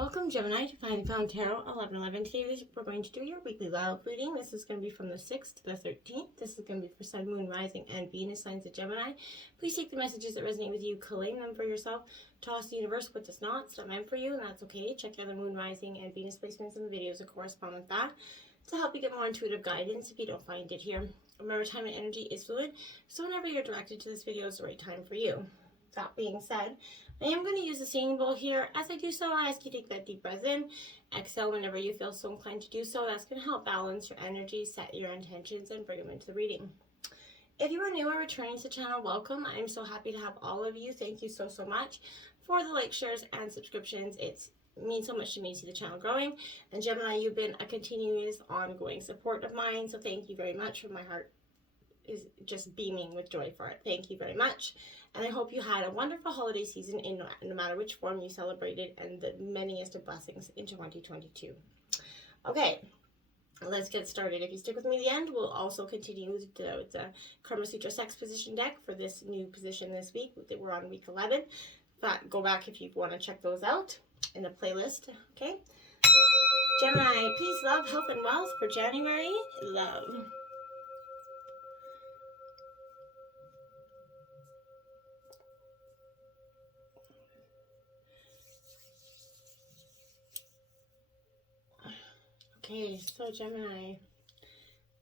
Welcome, Gemini, to Finally Found Tarot 1111. Today we're going to do your weekly love reading. This is going to be from the 6th to the 13th. This is going to be for Sun, Moon, Rising, and Venus signs of Gemini. Please take the messages that resonate with you, claim them for yourself, toss the universe what does not. It's not meant for you, and that's okay. Check out the Moon, Rising, and Venus placements in the videos that correspond with that to help you get more intuitive guidance if you don't find it here. Remember, time and energy is fluid, so whenever you're directed to this video is the right time for you. That being said, I am going to use the singing bowl here. As I do so, I ask you to take that deep breath in, exhale whenever you feel so inclined to do so. That's going to help balance your energy, set your intentions, and bring them into the reading. If you are new or returning to the channel, welcome. I'm so happy to have all of you. Thank you so much for the likes, shares, and subscriptions. It means so much to me to see the channel growing. And Gemini, you've been a continuous, ongoing support of mine, so thank you very much. From my heart is just beaming with joy for it. Thank you very much. And I hope you had a wonderful holiday season in no matter which form you celebrated, and the manyest of blessings in 2022. Okay, let's get started. If you stick with me to the end, we'll also continue with the Karma Sutra Sex Position deck for this new position this week. We're on week 11. But go back if you want to check those out in the playlist. Okay. Gemini, peace, love, health, and wealth for January. Love. Okay, so Gemini,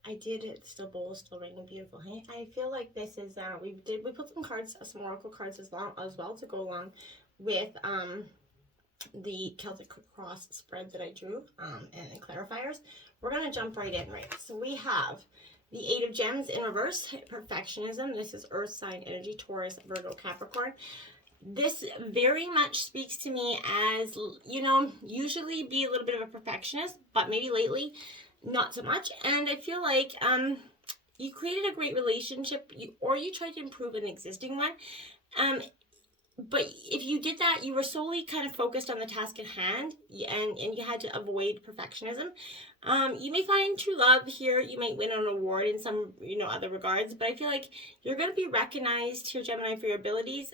I did it. The bowl is still ringing beautiful. Hey, I feel like this is we put some cards, some oracle cards as well to go along with the Celtic cross spread that I drew and clarifiers. We're gonna jump right in, right? So we have the 8 of Gems in reverse, perfectionism. This is Earth sign energy, Taurus, Virgo, Capricorn. This very much speaks to me as, you know, usually be a little bit of a perfectionist, but maybe lately not so much. And I feel like you created a great relationship, or you tried to improve an existing one. But if you did that, you were solely kind of focused on the task at hand, and you had to avoid perfectionism. You may find true love here. You might win an award in some, other regards. But I feel like you're going to be recognized here, Gemini, for your abilities.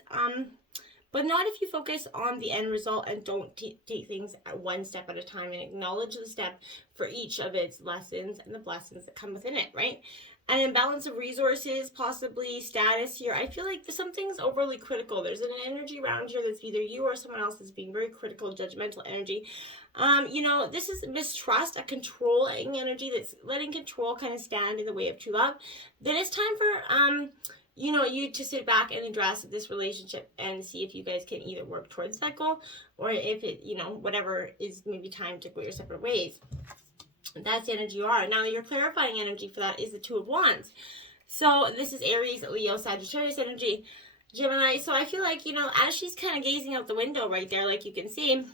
But not if you focus on the end result and don't take things one step at a time and acknowledge the step for each of its lessons and the blessings that come within it, right? An imbalance of resources, possibly status here. I feel like something's overly critical. There's an energy around here that's either you or someone else is being very critical, judgmental energy. This is mistrust, a controlling energy that's letting control kind of stand in the way of true love. Then it's time for you to sit back and address this relationship and see if you guys can either work towards that goal, or if it, whatever is maybe time to go your separate ways. That's the energy you are. Now, your clarifying energy for that is the 2 of Wands. So this is Aries, Leo, Sagittarius energy, Gemini. So I feel like, as she's kind of gazing out the window right there, like you can see,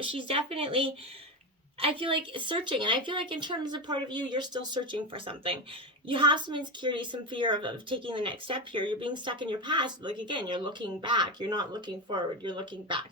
she's definitely, I feel like, searching. And I feel like in terms of part of you, you're still searching for something. You have some insecurity, some fear of taking the next step here. You're being stuck in your past. Like, again, you're looking back. You're not looking forward. You're looking back.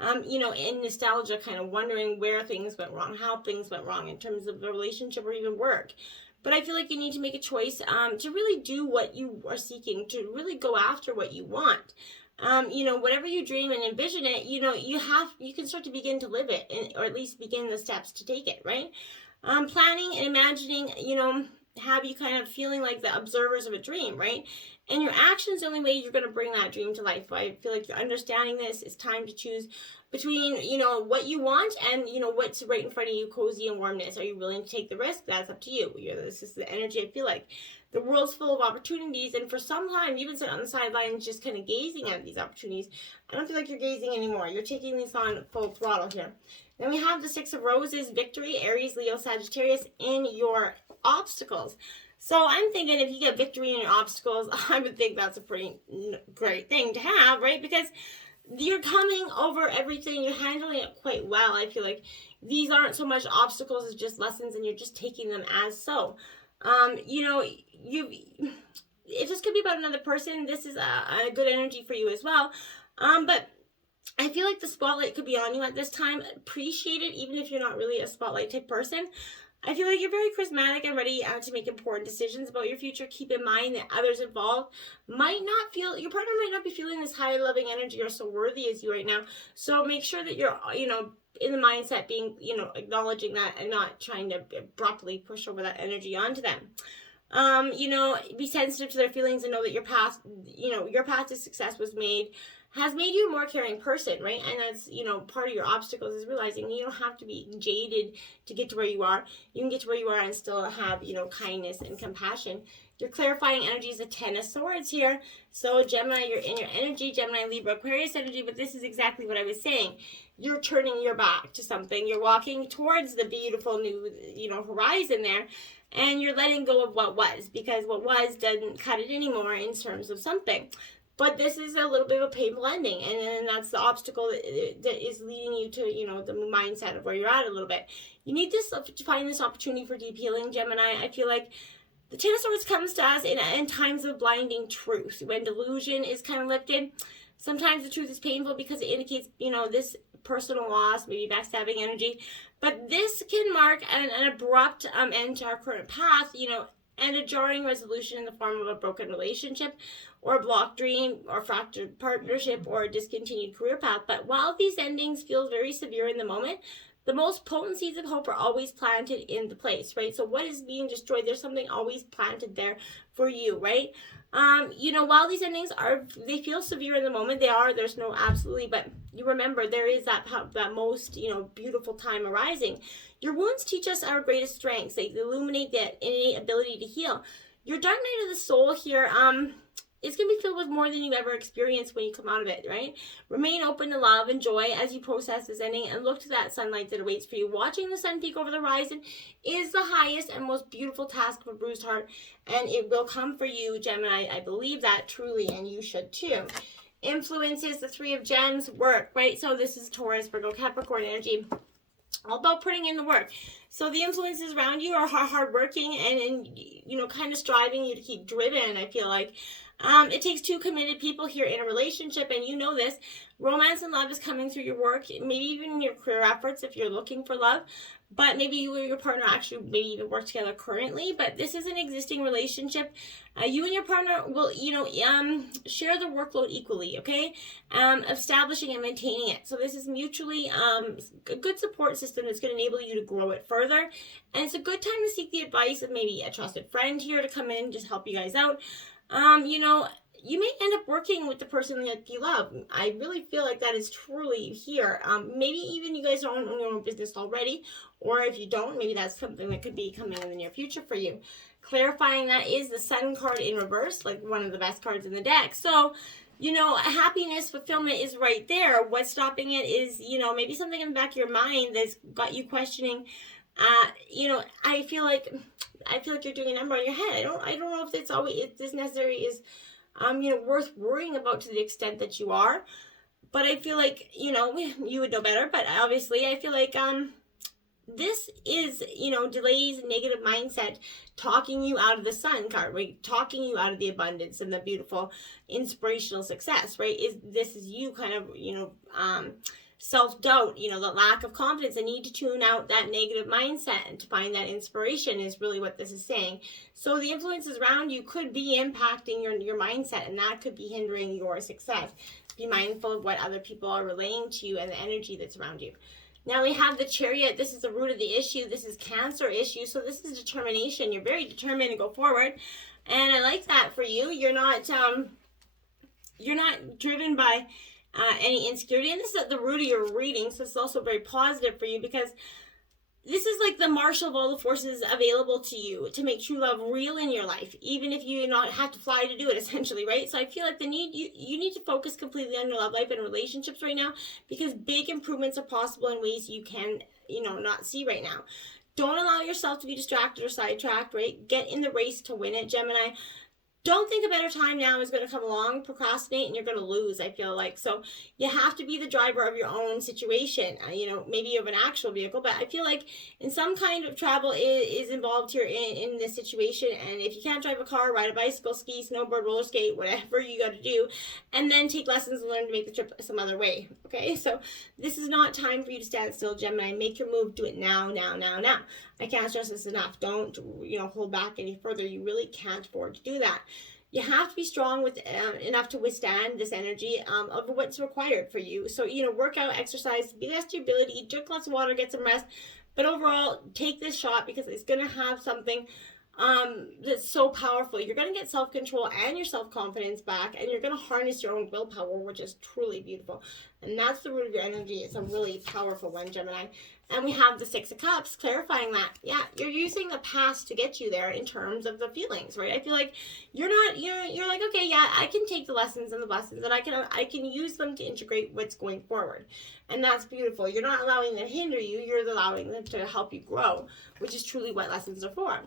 In nostalgia, kind of wondering where things went wrong, how things went wrong in terms of the relationship or even work. But I feel like you need to make a choice to really do what you are seeking, to really go after what you want. Whatever you dream and envision it, you can start to begin to live it, or at least begin the steps to take it, right? Planning and imagining, have you kind of feeling like the observers of a dream, right? And your actions, the only way you're going to bring that dream to life. I feel like you're understanding this. It's time to choose between, what you want and, what's right in front of you, cozy and warmness. Are you willing to take the risk? That's up to you. This is the energy I feel like. The world's full of opportunities, and for some time, you've been sitting on the sidelines just kind of gazing at these opportunities. I don't feel like you're gazing anymore. You're taking these on full throttle here. Then we have the 6 of Roses, victory, Aries, Leo, Sagittarius, in your obstacles. So I'm thinking if you get victory in your obstacles, I would think that's a pretty great thing to have, right? Because you're coming over everything. You're handling it quite well. I feel like these aren't so much obstacles as just lessons, and you're just taking them as so. It just could be about another person. This is a good energy for you as well. But I feel like the spotlight could be on you at this time. Appreciate it, even if you're not really a spotlight type person. I feel like you're very charismatic and ready to make important decisions about your future. Keep in mind that others involved might not feel, your partner might not be feeling this high loving energy or so worthy as you right now. So make sure that you're, in the mindset being, acknowledging that and not trying to abruptly push over that energy onto them. Be sensitive to their feelings and know that your path to success has made you a more caring person, right? And that's, part of your obstacles is realizing you don't have to be jaded to get to where you are. You can get to where you are and still have, kindness and compassion. Your clarifying energy is a 10 of Swords here. So Gemini, you're in your energy, Gemini, Libra, Aquarius energy, but this is exactly what I was saying. You're turning your back to something. You're walking towards the beautiful new, horizon there. And you're letting go of what was, because what was doesn't cut it anymore in terms of something. But this is a little bit of a painful ending, and then that's the obstacle that is leading you to, the mindset of where you're at a little bit. You need to find this opportunity for deep healing, Gemini. I feel like the Ten of Swords comes to us in times of blinding truth, when delusion is kind of lifted. Sometimes the truth is painful because it indicates, this personal loss, maybe backstabbing energy. But this can mark an abrupt end to our current path, and a jarring resolution in the form of a broken relationship or a blocked dream or fractured partnership or a discontinued career path. But while these endings feel very severe in the moment, the most potent seeds of hope are always planted in the place, right? So what is being destroyed, there's something always planted there for you, right? While these endings they feel severe in the moment, there's no absolutely, but you remember there is that most, beautiful time arising. Your wounds teach us our greatest strengths. They illuminate that innate ability to heal. Your dark night of the soul here, is going to be filled with more than you've ever experienced when you come out of it, right? Remain open to love and joy as you process this ending and look to that sunlight that awaits for you. Watching the sun peak over the horizon is the highest and most beautiful task of a bruised heart, and it will come for you, Gemini. I believe that truly, and you should too. Influences, the Three of Gems, work, right? So this is Taurus, Virgo, Capricorn energy. All about putting in the work. So the influences around you are hardworking and kind of striving you to keep driven, I feel like. It takes two committed people here in a relationship, and you know this. Romance and love is coming through your work, maybe even your career efforts if you're looking for love. But maybe you and your partner actually maybe even work together currently. But this is an existing relationship. You and your partner will, share the workload equally, okay? Establishing and maintaining it. So this is mutually a good support system that's going to enable you to grow it further. And it's a good time to seek the advice of maybe a trusted friend here to come in and just help you guys out. You may end up working with the person that you love. I really feel like that is truly here. Maybe even you guys don't own your own business already, or if you don't, maybe that's something that could be coming in the near future for you. Clarifying that is the Sun card in reverse, like one of the best cards in the deck. So, happiness, fulfillment is right there. What's stopping it is, maybe something in the back of your mind that's got you questioning. I feel like you're doing a number on your head. I don't know if it's always, if this necessarily is, worth worrying about to the extent that you are. But I feel like, you would know better. But obviously, I feel like, this is, delays, negative mindset, talking you out of the Sun card, right? Talking you out of the abundance and the beautiful, inspirational success, right? This is you kind of, self-doubt, the lack of confidence, the need to tune out that negative mindset and to find that inspiration is really what this is saying. So the influences around you could be impacting your mindset, and that could be hindering your success. Be mindful of what other people are relaying to you and the energy that's around you. Now we have the Chariot. This is the root of the issue. This is Cancer issue. So this is determination. You're very determined to go forward. And I like that for you. You're not driven by any insecurity, and this is at the root of your reading, so it's also very positive for you because this is like the marshal of all the forces available to you to make true love real in your life, even if you not have to fly to do it, essentially, right? So I feel like you need to focus completely on your love life and relationships right now because big improvements are possible in ways you can, not see right now. Don't allow yourself to be distracted or sidetracked, right? Get in the race to win it, Gemini. Don't think a better time now is going to come along, procrastinate, and you're going to lose, I feel like. So you have to be the driver of your own situation. Maybe you have an actual vehicle, but I feel like in some kind of travel is involved here in this situation. And if you can't drive a car, ride a bicycle, ski, snowboard, roller skate, whatever you got to do, and then take lessons and learn to make the trip some other way, okay? So this is not time for you to stand still, Gemini. Make your move. Do it now, now, now, now. I can't stress this enough. Don't, hold back any further. You really can't afford to do that. you have to be strong with enough to withstand this energy of what's required for you. So, you know, work out, exercise, be the best of your ability, drink lots of water, get some rest. But overall, take this shot because it's going to have something that's so powerful. You're going to get self-control and your self-confidence back, and you're going to harness your own willpower, which is truly beautiful. And that's the root of your energy. It's a really powerful one, Gemini. And we have the Six of Cups clarifying that, yeah, you're using the past to get you there in terms of the feelings, right? I feel like you're like, okay, yeah, I can take the lessons and the blessings, and I can use them to integrate what's going forward. And that's beautiful. You're not allowing them to hinder you. You're allowing them to help you grow, which is truly what lessons are for.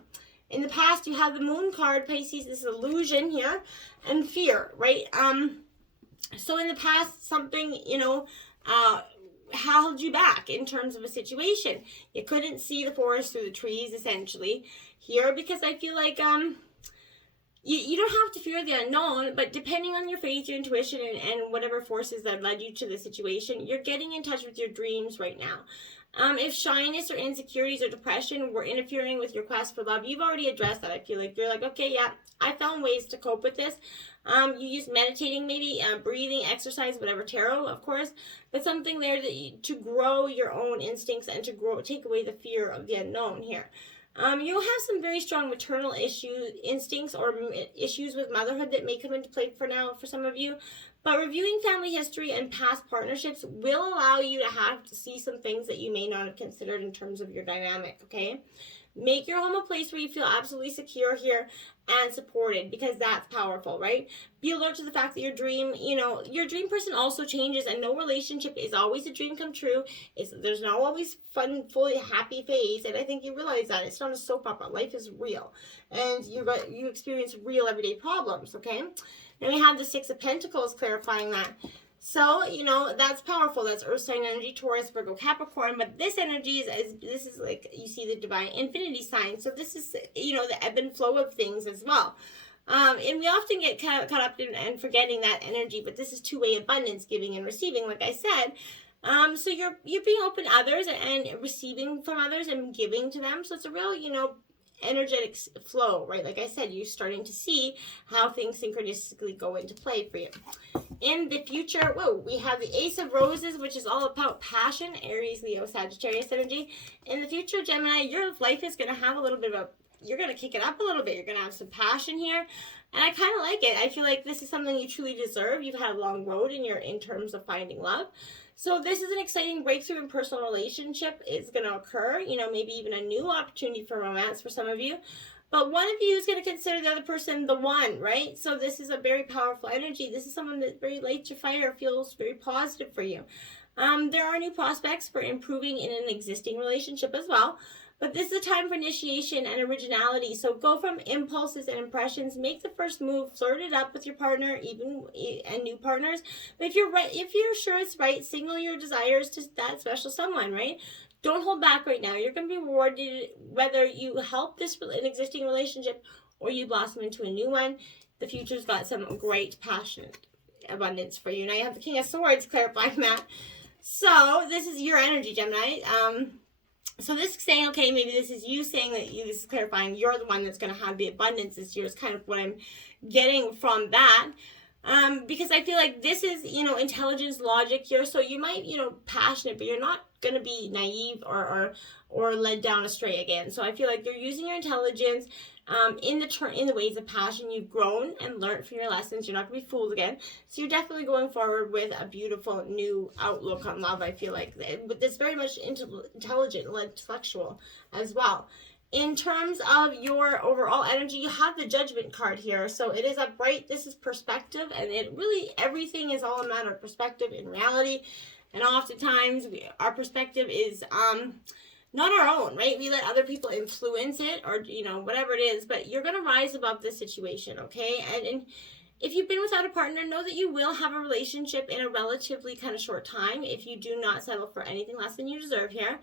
In the past, you have the Moon card, Pisces, this is illusion here, and fear, right? So in the past, something, you know, held you back in terms of a situation. You couldn't see the forest through the trees, essentially, here, because I feel like you don't have to fear the unknown, but depending on your faith, your intuition, and whatever forces that led you to the situation, you're getting in touch with your dreams right now. If shyness or insecurities or depression were interfering with your quest for love, you've already addressed that. I feel like you're like, okay, yeah, I found ways to cope with this. You use meditating, maybe breathing, exercise, whatever, tarot, of course, but something there that to grow your own instincts and to take away the fear of the unknown here. You'll have some very strong maternal instincts or issues with motherhood that may come into play for now for some of you. But reviewing family history and past partnerships will allow you to have to see some things that you may not have considered in terms of your dynamic, okay? Make your home a place where you feel absolutely secure here and supported, because that's powerful, right? Be alert to the fact that your dream person also changes, and no relationship is always a dream come true. There's not always fun, fully happy phase, and I think you realize that. It's not a soap opera. Life is real, and you experience real everyday problems, okay? Then we have the Six of Pentacles clarifying that. So, you know, that's powerful. That's Earth sign energy, Taurus, Virgo, Capricorn. But this energy this is like, you see the divine infinity sign. So this is, you know, the ebb and flow of things as well. And we often get caught up in forgetting that energy. But this is two-way abundance, giving and receiving, like I said. So you're being open to others and receiving from others and giving to them. So it's a real, you know, energetic flow, right? Like I said, you're starting to see how things synchronistically go into play for you. In the future, we have the Ace of Roses, which is all about passion, Aries, Leo, Sagittarius energy. In the future, Gemini, your life is going to have a little bit of you're going to kick it up a little bit. You're going to have some passion here. And I kind of like it. I feel like this is something you truly deserve. You've had a long road in terms of finding love. So this is an exciting breakthrough in personal relationship. It's going to occur, you know, maybe even a new opportunity for romance for some of you. But one of you is going to consider the other person the one, right? So this is a very powerful energy. This is someone that very lights your fire, feels very positive for you. There are new prospects for improving in an existing relationship as well. But this is a time for initiation and originality. So go from impulses and impressions. Make the first move. Flirt it up with your partner, and new partners. But if you're sure it's right, signal your desires to that special someone, right? Don't hold back right now. You're going to be rewarded whether you help an existing relationship or you blossom into a new one. The future's got some great passionate abundance for you. Now you have the King of Swords clarifying that. So this is your energy, Gemini. So this is saying, okay, maybe this is you saying that this is clarifying you're the one that's going to have the abundance this year is kind of what I'm getting from that. Because I feel like this is, you know, intelligence, logic here. So you might, you know, passionate, but you're not going to be naive or led down astray again. So I feel like you're using your intelligence in the ways of passion. You've grown and learned from your lessons. You're not going to be fooled again. So you're definitely going forward with a beautiful new outlook on love. I feel like it's very much intelligent, intellectual as well. In terms of your overall energy, you have the Judgment card here. So it is upright. This is perspective, and everything is all a matter of perspective in reality. And oftentimes our perspective is not our own, right? We let other people influence it, or, you know, whatever it is, but you're going to rise above the situation, okay? And if you've been without a partner, know that you will have a relationship in a relatively kind of short time if you do not settle for anything less than you deserve here.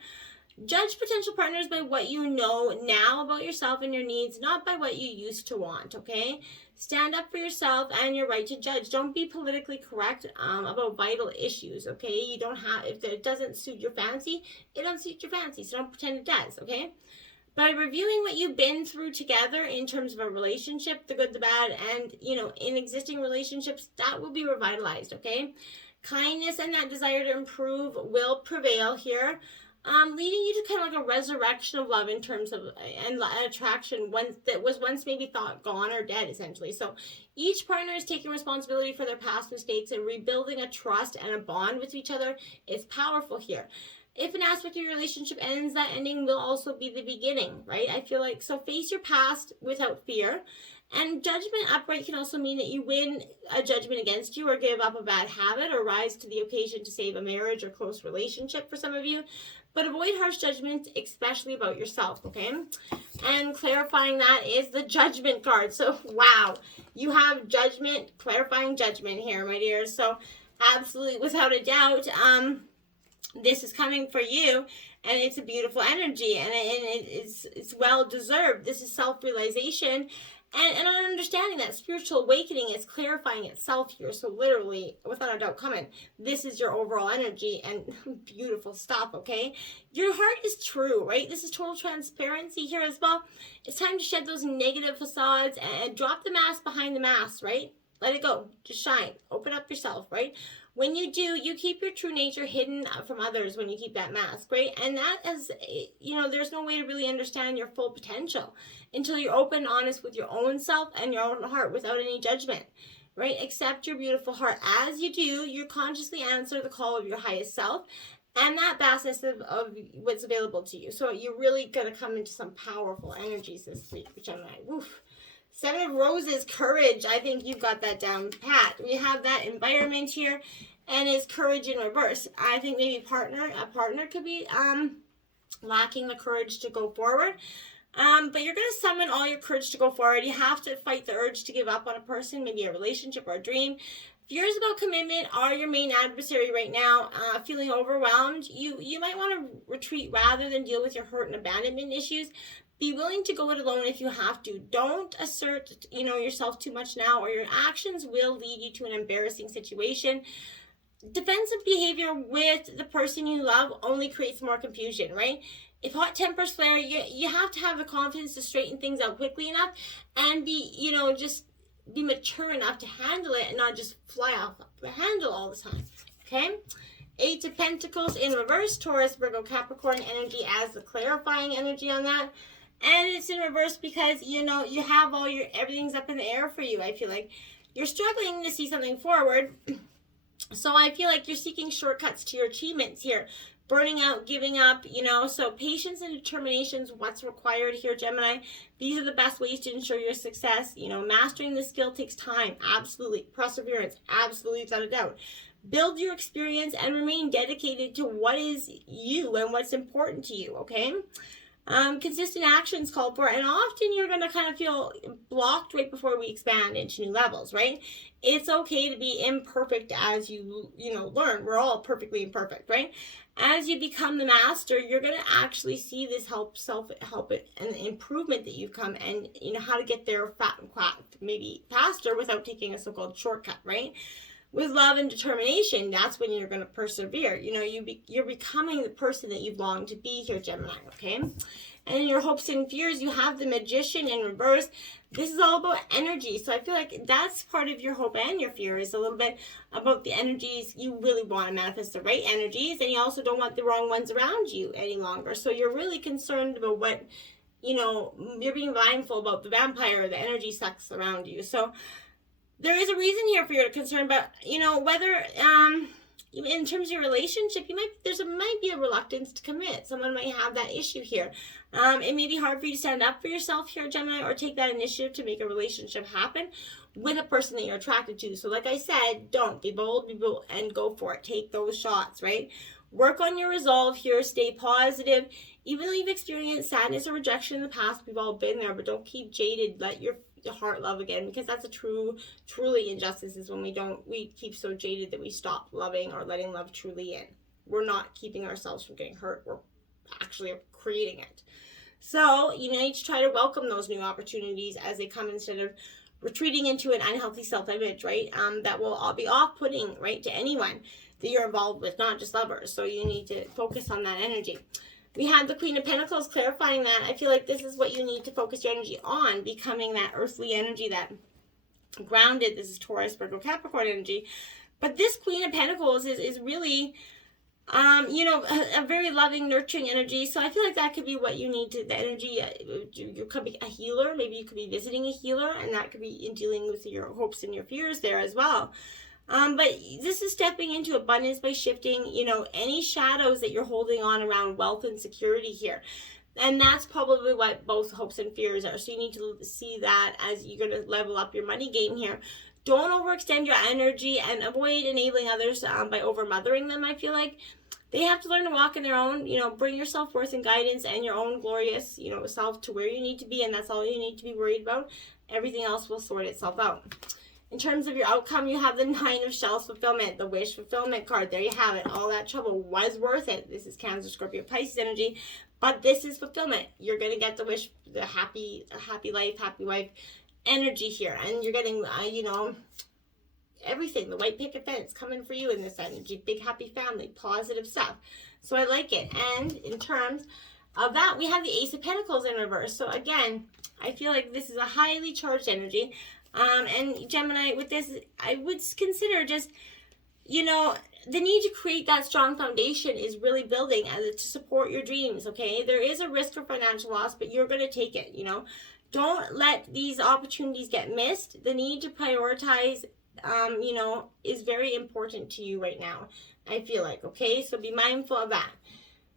Judge potential partners by what you know now about yourself and your needs, not by what you used to want, okay? Stand up for yourself and your right to judge. Don't be politically correct about vital issues, okay? If it doesn't suit your fancy, it doesn't suit your fancy, so don't pretend it does, okay? by reviewing what you've been through together in terms of a relationship, the good, the bad, and, you know, in existing relationships, that will be revitalized, okay? Kindness and that desire to improve will prevail here, leading you to kind of like a resurrection of love in terms of and attraction that was once maybe thought gone or dead, essentially. So each partner is taking responsibility for their past mistakes and rebuilding a trust and a bond with each other is powerful here. If an aspect of your relationship ends, that ending will also be the beginning, right? I feel like, so face your past without fear. And judgment upright can also mean that you win a judgment against you or give up a bad habit or rise to the occasion to save a marriage or close relationship for some of you. But avoid harsh judgment, especially about yourself, okay? And clarifying that is the judgment card. So, wow, you have judgment, clarifying judgment here, my dears. So, absolutely, without a doubt, this is coming for you, and it's a beautiful energy, and it's well deserved. This is self-realization and an understanding that spiritual awakening is clarifying itself here. So literally, without a doubt, coming. This is your overall energy, and beautiful stuff, okay? Your heart is true, right? This is total transparency here as well. It's time to shed those negative facades and drop the mask behind the mask, right? Let it go. Just shine. Open up yourself, right? When you do, you keep your true nature hidden from others when you keep that mask, right? And that is, you know, there's no way to really understand your full potential until you're open and honest with your own self and your own heart without any judgment, right? Accept your beautiful heart. As you do, you consciously answer the call of your highest self and that vastness of what's available to you. So you're really going to come into some powerful energies this week, which I'm like, woof. 7 of Roses, courage. I think you've got that down pat. We have that environment here, and it's courage in reverse. I think maybe a partner could be lacking the courage to go forward. But you're going to summon all your courage to go forward. You have to fight the urge to give up on a person, maybe a relationship or a dream. Fears about commitment are your main adversary right now. Feeling overwhelmed, you might want to retreat rather than deal with your hurt and abandonment issues. Be willing to go it alone if you have to. Don't assert, yourself too much now, or your actions will lead you to an embarrassing situation. Defensive behavior with the person you love only creates more confusion, right? If hot tempers flare, you have to have the confidence to straighten things out quickly enough and be, just be mature enough to handle it and not just fly off the handle all the time, okay? 8 of Pentacles in reverse, Taurus, Virgo, Capricorn energy as the clarifying energy on that. And it's in reverse because, you have everything's up in the air for you. I feel like you're struggling to see something forward. So I feel like you're seeking shortcuts to your achievements here. Burning out, giving up, So patience and determination is what's required here, Gemini. These are the best ways to ensure your success. Mastering the skill takes time. Absolutely. Perseverance. Absolutely, without a doubt. Build your experience and remain dedicated to what is you and what's important to you, okay? Consistent actions called for, and often you're going to kind of feel blocked right before we expand into new levels, right? It's okay to be imperfect as you learn. We're all perfectly imperfect, right? As you become the master, you're going to actually see this self-help and the improvement that you've come, and how to get there maybe faster without taking a so-called shortcut, right? With love and determination, that's when you're going to persevere. You're becoming the person that you've longed to be here, Gemini, okay? And in your hopes and fears, you have the Magician in reverse. This is all about energy. So I feel like that's part of your hope and your fear is a little bit about the energies. You really want to manifest the right energies, and you also don't want the wrong ones around you any longer. So you're really concerned about what, you're being mindful about the vampire, the energy sucks around you. So there is a reason here for your concern, but whether in terms of your relationship, might be a reluctance to commit. Someone might have that issue here. It may be hard for you to stand up for yourself here, Gemini, or take that initiative to make a relationship happen with a person that you're attracted to. So like I said, don't be bold, and go for it. Take those shots, right? Work on your resolve here. Stay positive. Even though you've experienced sadness or rejection in the past, we've all been there, but don't keep jaded. Let your heart love again, because that's a truly injustice is when we keep so jaded that we stop loving or letting love truly in. We're not keeping ourselves from getting hurt. We're actually creating it. So you need to try to welcome those new opportunities as they come instead of retreating into an unhealthy self-image, right? That will all be off-putting, right, to anyone that you're involved with, not just lovers. So you need to focus on that energy. We had the Queen of Pentacles clarifying that. I feel like this is what you need to focus your energy on, becoming that earthly energy, that grounded. This is Taurus, Virgo, Capricorn energy. But this Queen of Pentacles is really, you know, a very loving, nurturing energy. So I feel like that could be what you need to, the energy. You could be a healer. Maybe you could be visiting a healer, and that could be in dealing with your hopes and your fears there as well. But this is stepping into abundance by shifting, you know, any shadows that you're holding on around wealth and security here. And that's probably what both hopes and fears are. So you need to see that as you're going to level up your money game here. Don't overextend your energy and avoid enabling others by over-mothering them, I feel like. They have to learn to walk in their own, you know, bring your self-worth and guidance and your own glorious, you know, self to where you need to be, and that's all you need to be worried about. Everything else will sort itself out. In terms of your outcome, you have the Nine of Shells fulfillment, the wish fulfillment card. There you have it. All that trouble was worth it. This is Cancer, Scorpio, Pisces energy, but this is fulfillment. You're going to get the wish, the happy life, happy wife energy here, and you're getting, you know, everything. The white picket fence coming for you in this energy. Big happy family, positive stuff. So I like it. And in terms of that, we have the Ace of Pentacles in reverse. So again, I feel like this is a highly charged energy. And Gemini, with this, I would consider just, you know, the need to create that strong foundation is really building to support your dreams, okay? There is a risk for financial loss, but you're going to take it, you know? Don't let these opportunities get missed. The need to prioritize, you know, is very important to you right now, I feel like, okay? So be mindful of that.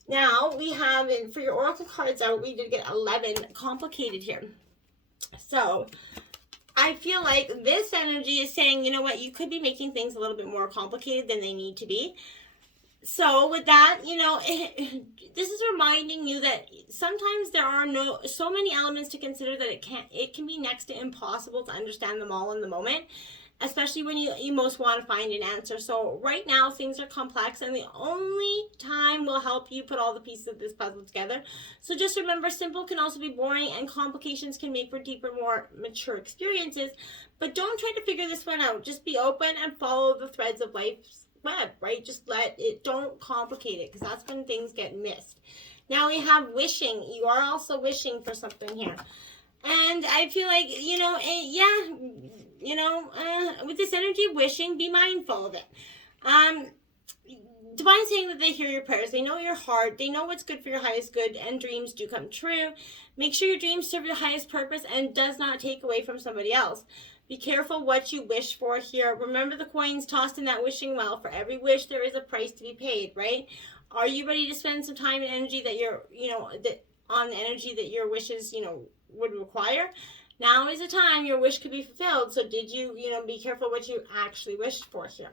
Now, we have, for your Oracle cards out, we did get 11 complicated here. So I feel like this energy is saying, you know what, you could be making things a little bit more complicated than they need to be. So with that, you know, this is reminding you that sometimes there are so many elements to consider that it can be next to impossible to understand them all in the moment, especially when you most want to find an answer. So right now things are complex, and the only time will help you put all the pieces of this puzzle together. So just remember, simple can also be boring, and complications can make for deeper, more mature experiences. But don't try to figure this one out. Just be open and follow the threads of life's web, right? Just don't complicate it, because that's when things get missed. Now we have wishing. You are also wishing for something here. And I feel like, you know, you know, with this energy of wishing, be mindful of it. Divine saying that they hear your prayers. They know your heart. They know what's good for your highest good, and dreams do come true. Make sure your dreams serve your highest purpose and does not take away from somebody else. Be careful what you wish for here. Remember the coins tossed in that wishing well. For every wish, there is a price to be paid, right? Are you ready to spend some time and energy that you're, you know, on the energy that your wishes, you know, would require? Now is the time your wish could be fulfilled. So did you, you know, be careful what you actually wished for here.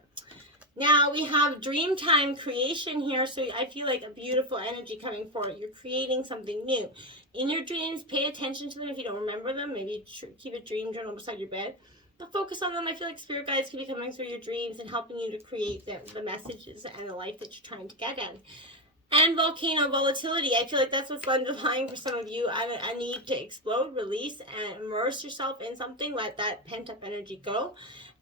Now we have dream time creation here. So I feel like a beautiful energy coming forward. You're creating something new. In your dreams, pay attention to them. If you don't remember them, maybe keep a dream journal beside your bed. But focus on them. I feel like spirit guides can be coming through your dreams and helping you to create the messages and the life that you're trying to get in. And volcano volatility. I feel like that's what's underlying for some of you. A need to explode, release, and immerse yourself in something. Let that pent-up energy go.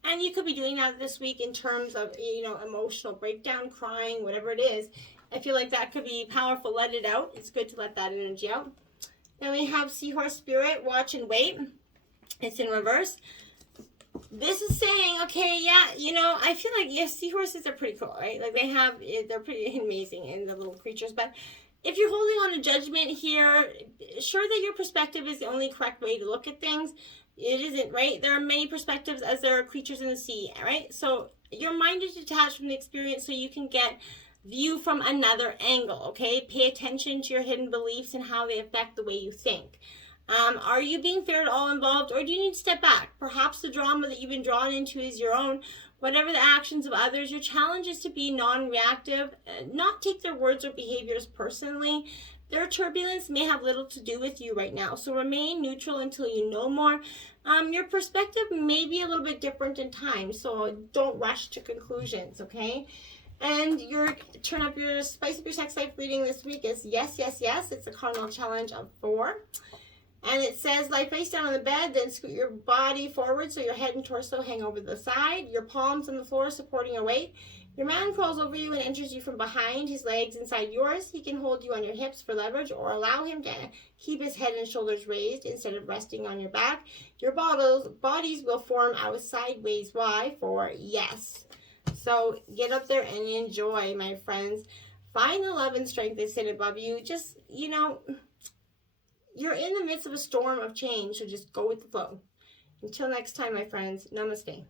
And you could be doing that this week in terms of, you know, emotional breakdown, crying, whatever it is. I feel like that could be powerful. Let it out. It's good to let that energy out. Then we have Seahorse Spirit, watch and wait. It's in reverse. This is saying, okay, yeah, you know, I feel like, yes, seahorses are pretty cool, right? Like they're pretty amazing in the little creatures. But if you're holding on to judgment here, sure that your perspective is the only correct way to look at things. It isn't, right? There are many perspectives as there are creatures in the sea, right? So your mind is detached from the experience so you can get view from another angle, okay? Pay attention to your hidden beliefs and how they affect the way you think. Are you being fair to all involved, or do you need to step back? Perhaps the drama that you've been drawn into is your own. Whatever the actions of others, your challenge is to be non-reactive, not take their words or behaviors personally. Their turbulence may have little to do with you right now, so remain neutral until you know more. Your perspective may be a little bit different in time, so don't rush to conclusions, okay? And your spice up your sex life reading this week is yes, yes, yes. It's a cardinal challenge of 4. And it says, lie face down on the bed, then scoot your body forward so your head and torso hang over the side. Your palms on the floor supporting your weight. Your man crawls over you and enters you from behind, his legs inside yours. He can hold you on your hips for leverage or allow him to keep his head and shoulders raised instead of resting on your back. Your bodies will form out sideways Y for yes. So get up there and enjoy, my friends. Find the love and strength that sit above you. Just, you know, you're in the midst of a storm of change, so just go with the flow. Until next time, my friends, namaste.